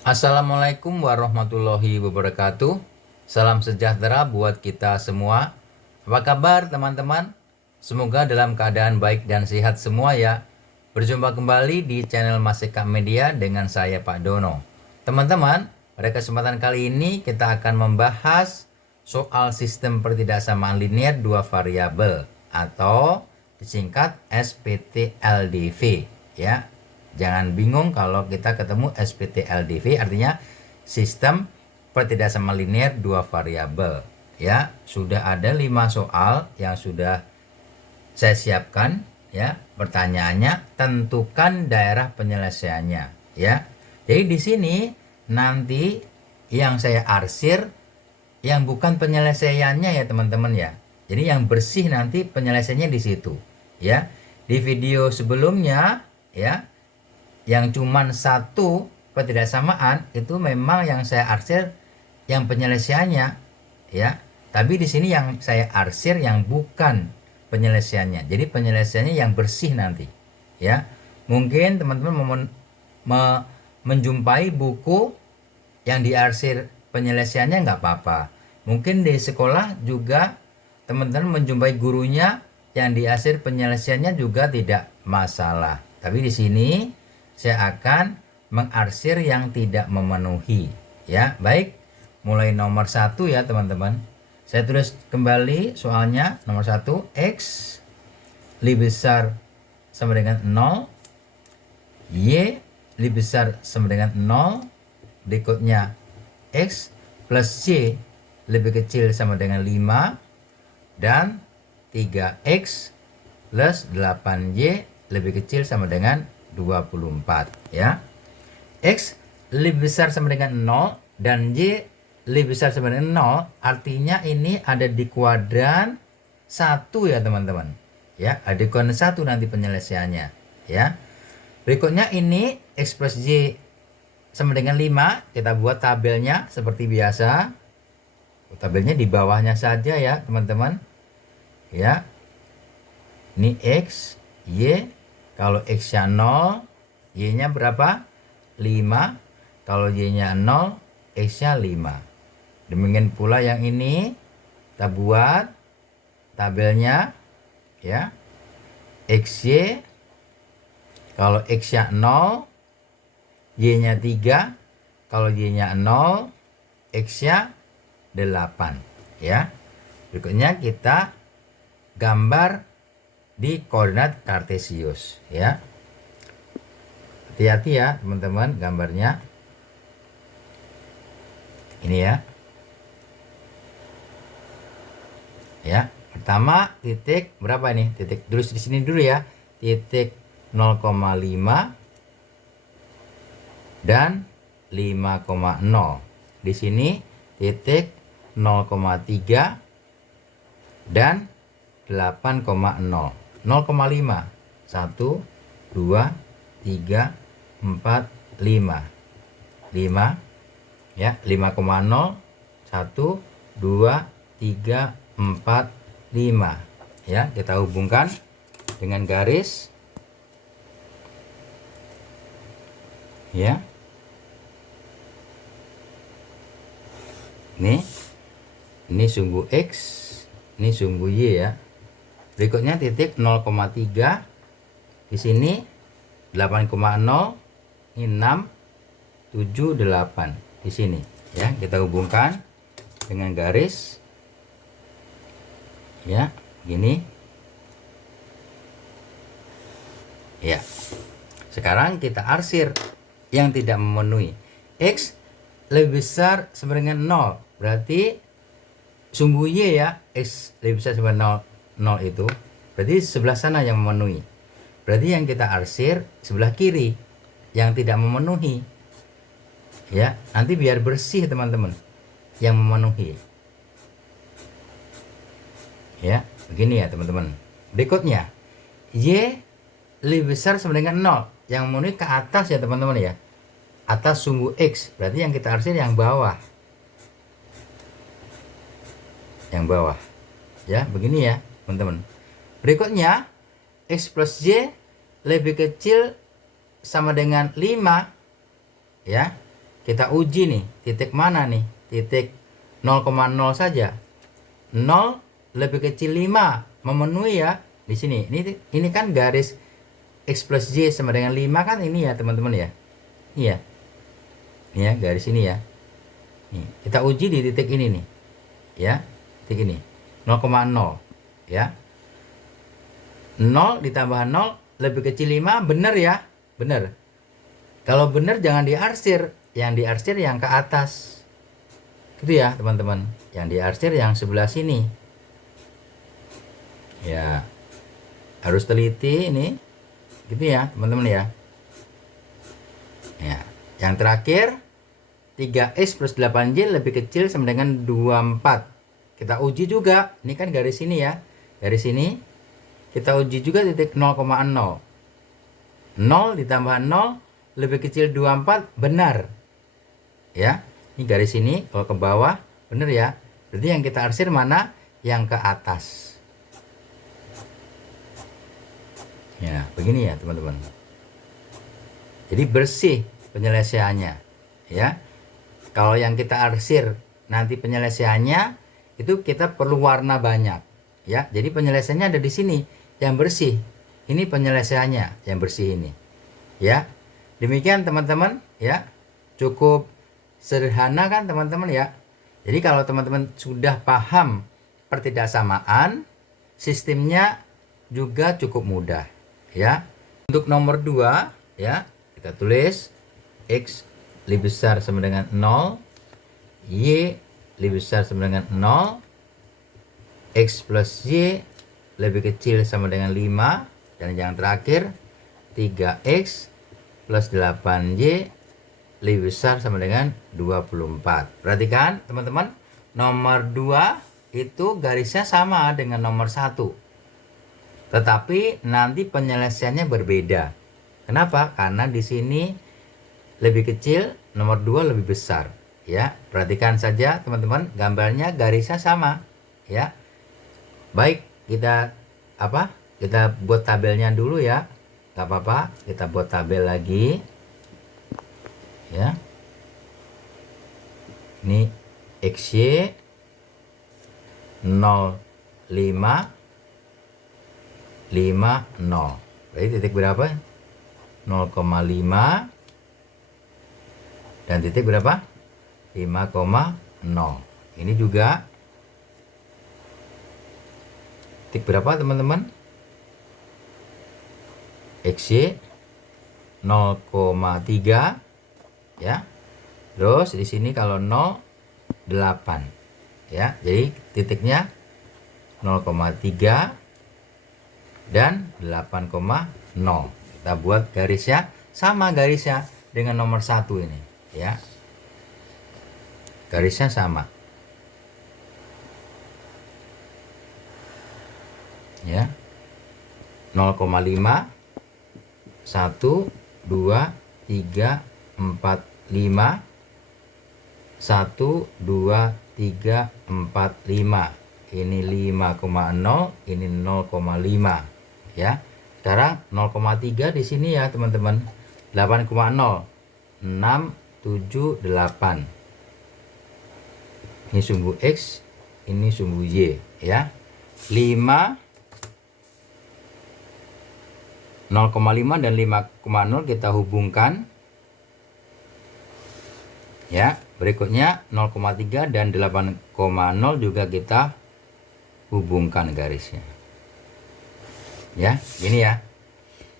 Assalamualaikum warahmatullahi wabarakatuh. Salam sejahtera buat kita semua. Apa kabar teman-teman? Semoga dalam keadaan baik dan sehat semua ya. Berjumpa kembali di channel Masika Media dengan saya Pak Dono. Teman-teman, pada kesempatan kali ini kita akan membahas soal sistem pertidaksamaan linear dua variabel atau disingkat SPT-LDV ya. Jangan bingung kalau kita ketemu SPT-LDV, artinya sistem pertidaksamaan linear dua variabel ya. Sudah ada 5 soal yang sudah saya siapkan ya. Pertanyaannya, tentukan daerah penyelesaiannya ya. Jadi di sini nanti yang saya arsir yang bukan penyelesaiannya ya teman-teman ya. Jadi yang bersih nanti penyelesaiannya di situ ya. Di video sebelumnya ya, yang cuman satu pertidaksamaan itu memang yang saya arsir yang penyelesaiannya ya. Tapi di sini yang saya arsir yang bukan penyelesaiannya. Jadi penyelesaiannya yang bersih nanti ya. Mungkin teman-teman menjumpai buku yang diarsir penyelesaiannya nggak apa-apa. Mungkin di sekolah juga teman-teman menjumpai gurunya yang diarsir penyelesaiannya juga tidak masalah. Tapi di sini saya akan mengarsir yang tidak memenuhi ya. Baik, mulai nomor 1 ya teman-teman. Saya tulis kembali soalnya. Nomor 1, X lebih besar sama dengan 0, Y lebih besar sama dengan 0. Berikutnya X plus Y lebih kecil sama dengan 5, dan 3X plus 8Y lebih kecil sama dengan 24 ya. X lebih besar sama dengan 0 dan Y lebih besar sama dengan 0, artinya ini ada di kuadran 1 ya teman-teman ya. Ada di kuadran 1 nanti penyelesaiannya ya. Berikutnya ini X plus Y sama dengan 5. Kita buat tabelnya seperti biasa. Tabelnya di bawahnya saja ya teman-teman ya. Ini X, Y. Kalau X-nya 0, Y-nya berapa? 5. Kalau Y-nya 0, X-nya 5. Demikian pula yang ini. Kita buat tabelnya ya. XY. Kalau X-nya 0, Y-nya 3. Kalau Y-nya 0, X-nya 8 ya. Berikutnya kita gambar di koordinat kartesius ya. Hati-hati ya teman-teman gambarnya. Ini ya. Ya, pertama titik berapa nih? Titik tulis di sini dulu ya. Titik 0,5 dan 5,0. Di sini titik 0,3 dan 8,0. 0,5. 1, 2, 3, 4, 5. 5 ya, 5,0. 1, 2, 3, 4, 5 ya. Kita hubungkan dengan garis ya. Ini sumbu X, ini sumbu Y ya. Berikutnya titik 0,3 di sini 8,0, ini 6, 7, 8 di sini ya. Kita hubungkan dengan garis ya, gini ya. Sekarang kita arsir yang tidak memenuhi. X lebih besar sama dengan 0, berarti sumbu Y ya. X lebih besar sama 0 itu berarti sebelah sana yang memenuhi. Berarti yang kita arsir sebelah kiri yang tidak memenuhi ya. Nanti biar bersih teman-teman yang memenuhi ya. Begini ya teman-teman. Berikutnya Y lebih besar sama dengan 0, yang memenuhi ke atas ya teman-teman ya. Atas sumbu X, berarti yang kita arsir yang bawah. Yang bawah ya, begini ya teman-teman. Berikutnya X plus Y lebih kecil sama dengan 5 ya. kita uji nih, titik mana nih? Titik 0,0 saja. 0 lebih kecil 5 memenuhi ya di sini. Ini kan garis X plus Y sama dengan 5 kan ini ya teman-teman ya. Iya. Ini ya garis ini ya. Nih, kita uji di titik ini nih. Ya, titik ini. 0,0 ya. 0 ditambah 0 lebih kecil 5 benar ya? Benar. Kalau benar jangan diarsir, yang diarsir yang ke atas. Gitu ya, teman-teman. Yang diarsir yang sebelah sini. Ya. Harus teliti ini. Gitu ya, teman-teman ya. Ya, yang terakhir 3x plus 8y lebih kecil sama dengan 24. Kita uji juga. Ini kan garis ini ya. Garis ini kita uji juga titik 0,0. 0 ditambah 0 lebih kecil 24 benar. Ya. Ini garis ini kalau ke bawah benar ya. Berarti yang kita arsir mana? Yang ke atas. Ya, begini ya, teman-teman. Jadi bersih penyelesaiannya, ya. Kalau yang kita arsir nanti penyelesaiannya itu kita perlu warna banyak, ya. Jadi penyelesaiannya ada di sini yang bersih. Ini penyelesaiannya yang bersih ini, ya. Demikian teman-teman, ya. Cukup sederhana kan teman-teman ya. Jadi kalau teman-teman sudah paham pertidaksamaan, sistemnya juga cukup mudah, ya. Untuk nomor 2, ya, kita tulis X lebih besar sama dengan 0, Y lebih besar sama dengan 0, X plus Y lebih kecil sama dengan 5, dan yang terakhir 3X plus 8Y lebih besar sama dengan 24. Perhatikan teman-teman, nomor 2 itu garisnya sama dengan nomor 1. Tetapi nanti penyelesaiannya berbeda. Kenapa? Karena di sini lebih kecil, nomor 2 lebih besar, ya. Perhatikan saja teman-teman, gambarnya garisnya sama, ya. Baik, kita buat tabelnya dulu ya. Gak apa-apa, kita buat tabel lagi. Ya. Ini XY 0, 5 0. Berarti titik berapa? 0,5 dan titik berapa? 5,0. Ini juga titik berapa teman-teman? XY 0,3 ya. Terus di sini kalau 0,8 ya. Jadi titiknya 0,3 dan 8,0. Kita buat garisnya sama garisnya dengan nomor 1 ini, ya. Garisnya sama. Ya. 0,5 1 2 3 4 5 1 2 3 4 5. Ini 5,0, ini 0,5, ya. Sekarang 0,3 di sini ya, teman-teman. 8,0. 6 7 8. Ini sumbu X, ini sumbu Y, ya. 5 0,5 dan 5,0 kita hubungkan. Ya, berikutnya 0,3 dan 8,0 juga kita hubungkan garisnya. Ya, gini ya.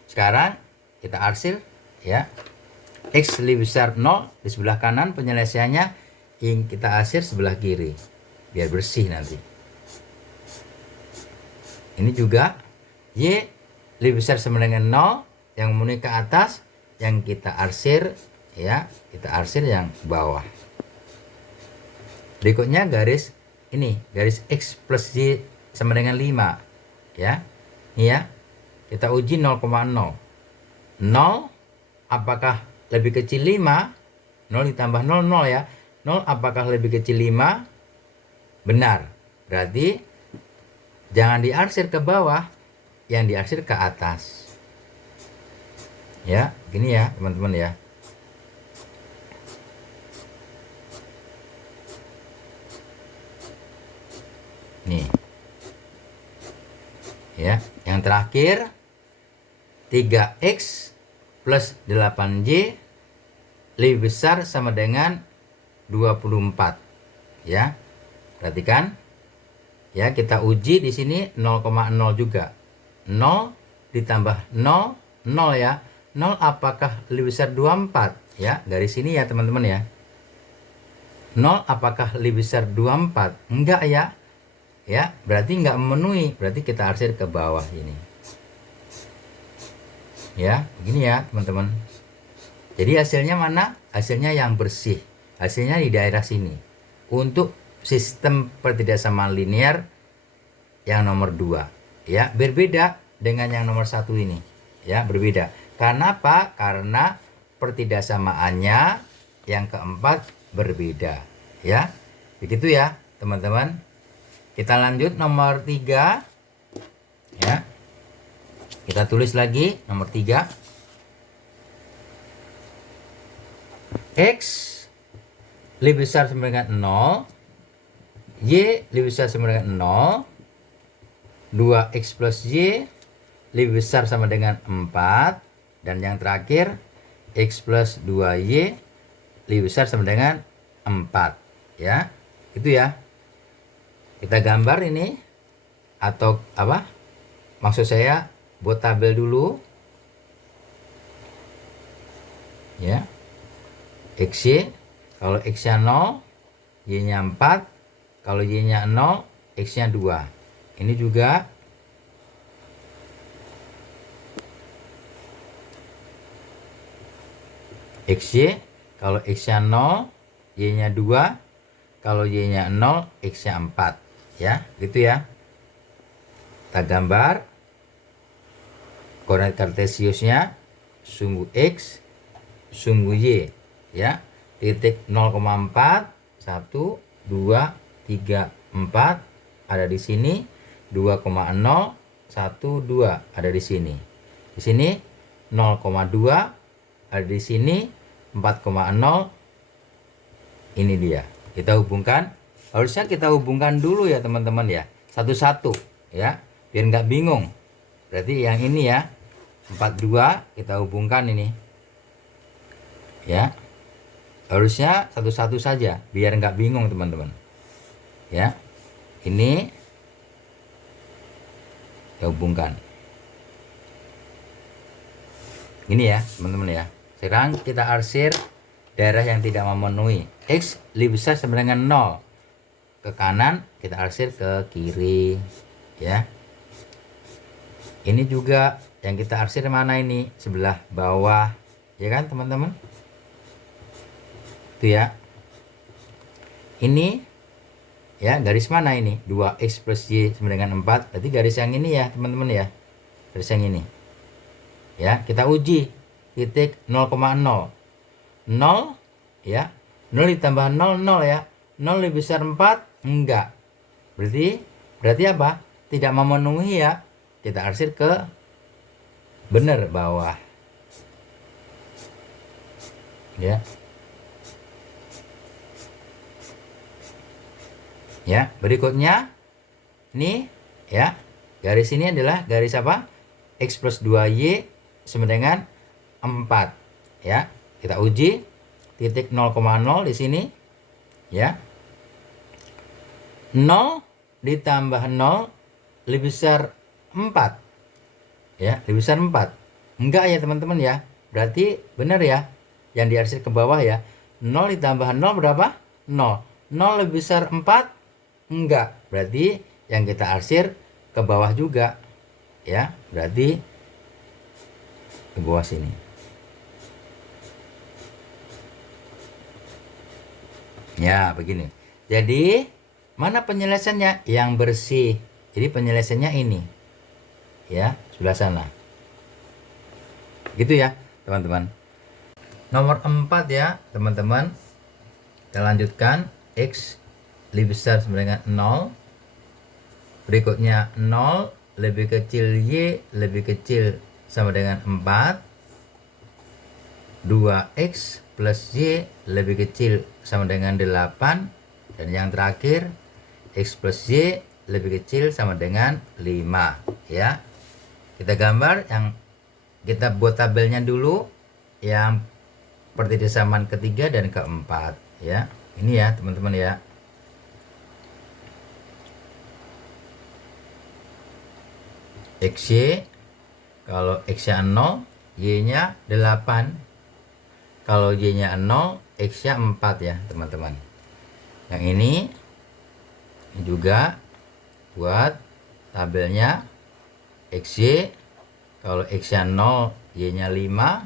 Sekarang kita arsir ya. X lebih besar 0 di sebelah kanan, penyelesaiannya yang kita arsir sebelah kiri biar bersih nanti. Ini juga Y lebih besar sama dengan 0 yang memenuhi ke atas, yang kita arsir ya, kita arsir yang bawah. Berikutnya garis ini, garis X plus Y sama dengan 5 ya. Ini ya, kita uji 0,0. 0 apakah lebih kecil 5? 0 ditambah 0, 0 ya. 0 apakah lebih kecil 5? Benar. Berarti jangan diarsir ke bawah, yang diarsir ke atas. Ya, gini ya teman-teman ya. Ya, yang terakhir 3x plus 8y lebih besar sama dengan 24. Ya. Perhatikan. Ya, kita uji di sini 0,0 juga. 0 ditambah 0, 0 ya. 0 apakah lebih besar 24? Ya, dari sini ya teman-teman ya. 0 apakah lebih besar 24? Enggak ya. Ya, berarti enggak memenuhi. Berarti kita arsir ke bawah ini. Ya, begini ya teman-teman. Jadi hasilnya mana? Hasilnya yang bersih. Hasilnya di daerah sini. Untuk sistem pertidaksamaan linear yang nomor 2. Ya, berbeda dengan yang nomor 1 ini. Ya, berbeda. Karena apa? Karena pertidaksamaannya yang keempat berbeda. Ya, begitu ya teman-teman. Kita lanjut nomor 3. Ya, kita tulis lagi nomor 3. X lebih besar sama dengan 0, Y lebih besar sama dengan 0, 2x plus Y lebih besar sama dengan 4, dan yang terakhir X plus 2Y lebih besar sama dengan 4. Ya, itu ya. Kita gambar ini, atau apa? Maksud saya buat tabel dulu. Ya. XY, kalau X-nya 0, Y-nya 4, kalau Y-nya 0, X-nya 2. Ini juga XY, kalau X-nya 0, Y-nya 2, kalau Y-nya 0, X-nya 4. Ya, gitu ya. Kita gambar koordinat kartesiusnya, sumbu X, sumbu Y. Ya, titik 0,4, 1, 2, 3, 4 ada di sini, 2,0, 1, 2 ada di sini. Di sini 0,2 ada di sini, 4,0 ini dia. Kita hubungkan. Harusnya kita hubungkan dulu ya teman-teman ya, satu-satu ya, biar nggak bingung. Berarti yang ini ya, 42 kita hubungkan ini. Ya. Harusnya satu-satu saja biar nggak bingung teman-teman. Ya, ini kita hubungkan. Ini ya teman-teman ya. Sekarang kita arsir daerah yang tidak memenuhi. X lebih besar sama dengan 0. Ke kanan, kita arsir ke kiri. Ya. Ini juga yang kita arsir mana ini? Sebelah bawah. Ya kan teman-teman? Itu ya. Ini ya, garis mana ini? 2x plus y sama dengan 4. Berarti garis yang ini ya teman-teman ya. Garis yang ini. Ya, kita uji titik 0,0. 0 ya. 0 ditambah 0, 0 ya. 0 lebih besar 4? Enggak. Berarti apa? Tidak memenuhi ya. Kita arsir ke benar bawah. Ya. Ya, berikutnya ini ya, garis ini adalah garis apa? X plus 2y sama dengan 4 ya. Kita uji titik 0,0 di sini ya. 0 ditambah 0 lebih besar 4 ya, lebih besar 4. Enggak ya teman-teman ya. Berarti benar ya yang diarsir ke bawah ya. 0 ditambah 0 berapa? 0. 0 lebih besar 4? Enggak, berarti yang kita arsir ke bawah juga ya, berarti ke bawah sini. Ya, begini. Jadi mana penyelesaiannya? Yang bersih. Jadi penyelesaiannya ini ya, sebelah sana. Gitu ya teman-teman. Nomor 4 ya teman-teman. Kita lanjutkan. X lebih besar sama dengan 0. Berikutnya 0 lebih kecil Y lebih kecil sama dengan 4. 2x plus Y lebih kecil sama dengan 8. Dan yang terakhir X plus Y lebih kecil sama dengan 5 ya. Kita gambar yang kita buat tabelnya dulu yang pertidasamaan ketiga dan keempat ya. Ini ya teman-teman ya. XY, kalau X-nya 0, Y-nya 8. Kalau Y-nya 0, X-nya 4 ya teman-teman. Yang ini juga buat tabelnya XY, kalau X-nya 0, Y-nya 5.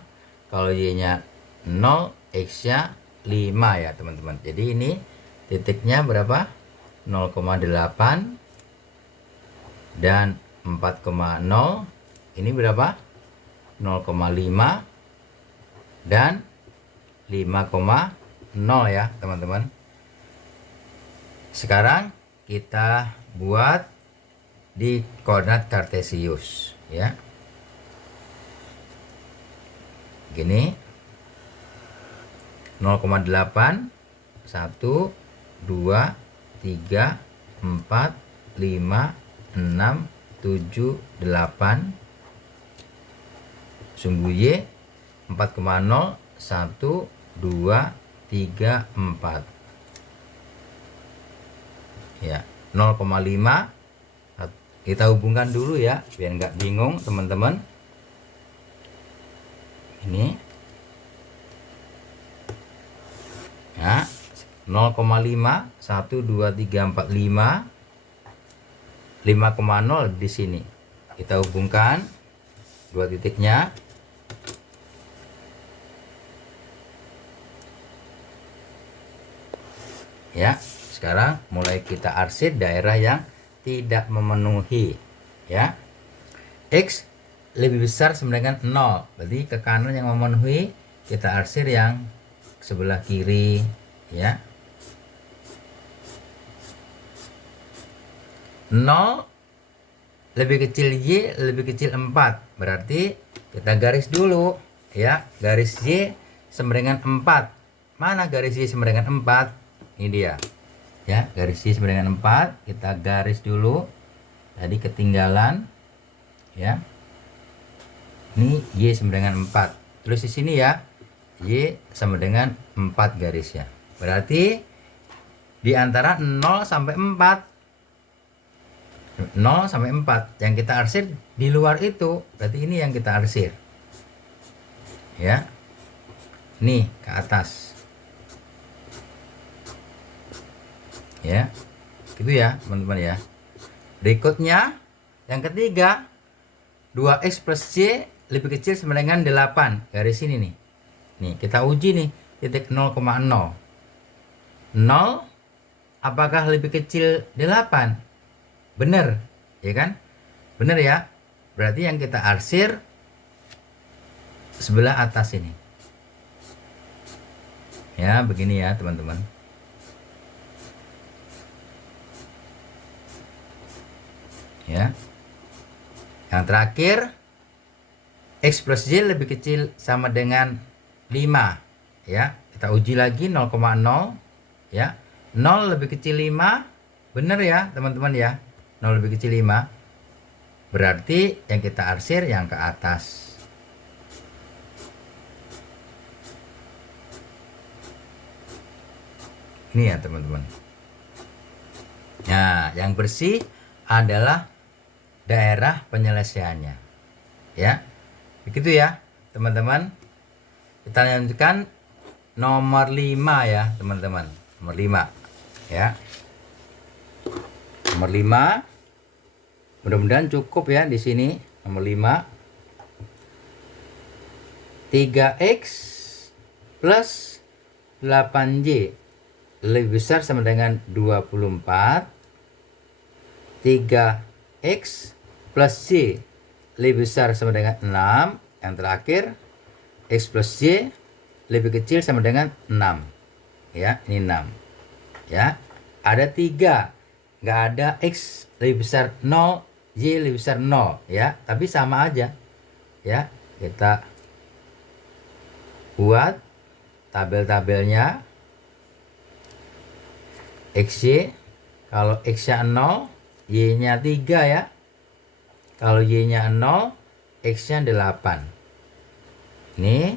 Kalau Y-nya 0, X-nya 5 ya teman-teman. Jadi ini titiknya berapa? 0,8 dan 4,0. Ini berapa? 0,5 dan 5,0 ya teman-teman. Sekarang kita buat di koordinat kartesius ya. Gini, 0,8, 1, 2, 3, 4, 5, 6, 7, 8. Sumbu Y 4,0, 1, 2, 3, 4 ya. 0,5 kita hubungkan dulu ya biar nggak bingung teman-teman. Ini ya, 0,5, 1, 2, 3, 4, 5, 5,0 di sini. Kita hubungkan dua titiknya. Ya, sekarang mulai kita arsir daerah yang tidak memenuhi ya. X lebih besar sama dengan 0, berarti ke kanan yang memenuhi, kita arsir yang sebelah kiri ya. 0 lebih kecil Y lebih kecil 4, berarti kita garis dulu ya. Garis Y sama dengan 4. Mana garis Y sama dengan 4? Ini dia ya, garis Y sama dengan 4. Kita garis dulu, tadi ketinggalan ya. Ini Y sama dengan 4. Terus di sini ya, Y sama dengan 4 garisnya. Berarti di antara 0 sampai 4. 0 sampai 4 yang kita arsir di luar itu, berarti ini yang kita arsir ya. Nih ke atas ya, gitu ya teman-teman ya. Berikutnya yang ketiga, 2x plus y lebih kecil sama dengan 8. Garis ini nih. Nih kita uji nih titik 0,0. 0 apakah lebih kecil 8? Bener ya kan? Bener ya. Berarti yang kita arsir sebelah atas ini ya, begini ya teman-teman ya. Yang terakhir, X plus Y lebih kecil sama dengan 5 ya. Kita uji lagi 0,0 ya. 0 lebih kecil 5, bener ya teman-teman ya. 0 lebih kecil 5, berarti yang kita arsir yang ke atas. Ini ya teman-teman. Nah, yang bersih adalah daerah penyelesaiannya ya. Begitu ya teman-teman. Kita lanjutkan nomor 5 ya teman-teman. Nomor 5 ya. Nomor 5, mudah-mudahan cukup ya di sini. Nomor 5, 3x plus 8y lebih besar sama dengan 24. 3x plus y lebih besar sama dengan 6. Yang terakhir, x plus y lebih kecil sama dengan 6 ya. Ini 6 ya. Ada 3, nggak ada x lebih besar 0, y lebih besar 0 ya, tapi sama aja ya. Kita buat tabel-tabelnya. XY, kalau x nya 0, Y-nya 3 ya. Kalau Y-nya 0, X-nya 8. Ini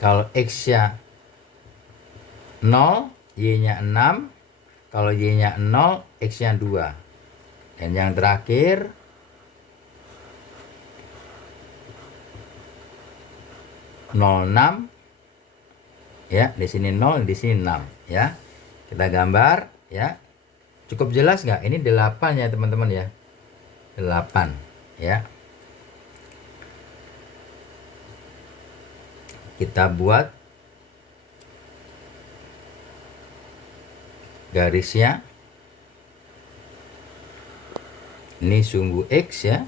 kalau X-nya 0, Y-nya 6. Kalau Y-nya 0, X-nya 2. Dan yang terakhir 06 ya, di sini 0, di sini 6 ya. Kita gambar ya. Cukup jelas nggak? Ini 8 ya teman-teman ya. 8 ya. Kita buat garisnya. Ini sumbu X ya.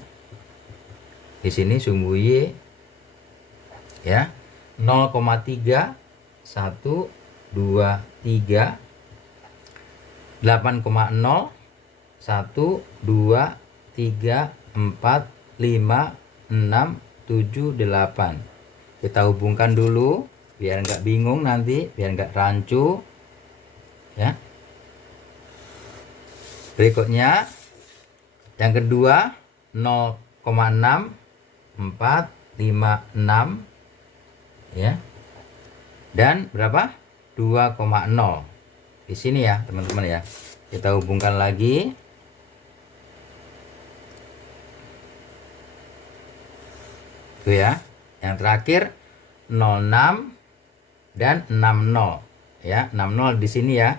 Di sini sumbu Y ya. 0,3 1 2 3 8,0 1 2 3 4 5 6 7 8. Kita hubungkan dulu biar nggak bingung nanti, biar nggak rancu ya. Berikutnya yang kedua 0,6 4 5 6 ya. Dan berapa? 2,0 di sini ya teman-teman ya. Kita hubungkan lagi. Tuh ya. Yang terakhir 06 dan 60 ya. 60 di sini ya.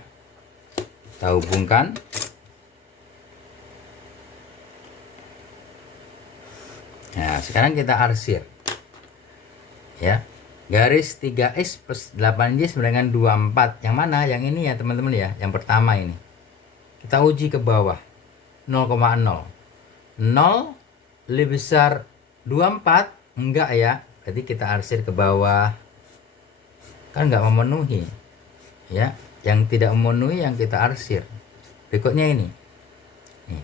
Kita hubungkan. Nah, sekarang kita arsir. Ya. Garis 3X plus 8Y sama dengan 24. Yang mana? Yang ini ya teman-teman ya. Yang pertama ini. Kita uji ke bawah. 0,0. 0 lebih besar 24? Enggak ya. Jadi kita arsir ke bawah. Kan enggak memenuhi. Ya. Yang tidak memenuhi yang kita arsir. Berikutnya ini. Nih.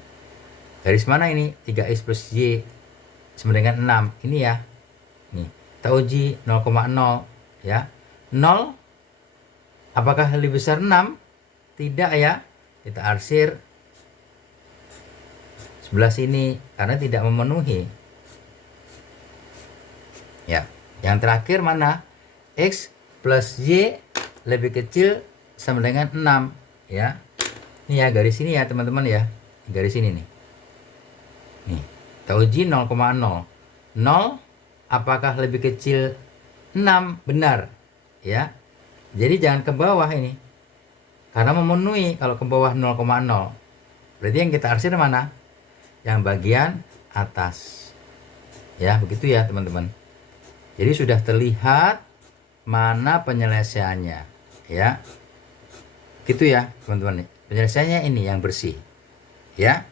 Garis mana ini? 3X plus Y sama dengan 6. Ini ya. Nih. Kita uji 0,0 ya. 0 apakah lebih besar 6? Tidak ya. Kita arsir sebelah sini karena tidak memenuhi. Ya. Yang terakhir mana? X plus Y lebih kecil sama dengan 6 ya. Ini ya garis ini ya teman-teman ya. Garis ini nih. Nih. Kita uji 0,0. 0 apakah lebih kecil 6? Benar ya. Jadi jangan ke bawah ini karena memenuhi. Kalau ke bawah 0,0 berarti yang kita arsir mana? Yang bagian atas ya. Begitu ya teman-teman. Jadi sudah terlihat mana penyelesaiannya ya. Gitu ya teman-teman. Penyelesaiannya ini yang bersih ya.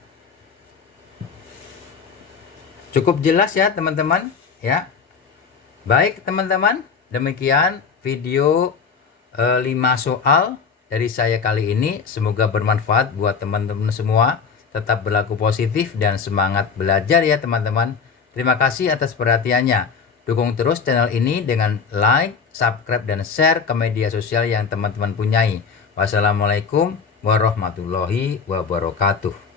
Cukup jelas ya teman-teman ya. Baik teman-teman, demikian video 5 soal dari saya kali ini. Semoga bermanfaat buat teman-teman semua. Tetap berlaku positif dan semangat belajar ya teman-teman. Terima kasih atas perhatiannya. Dukung terus channel ini dengan like, subscribe, dan share ke media sosial yang teman-teman punyai. Wassalamualaikum warahmatullahi wabarakatuh.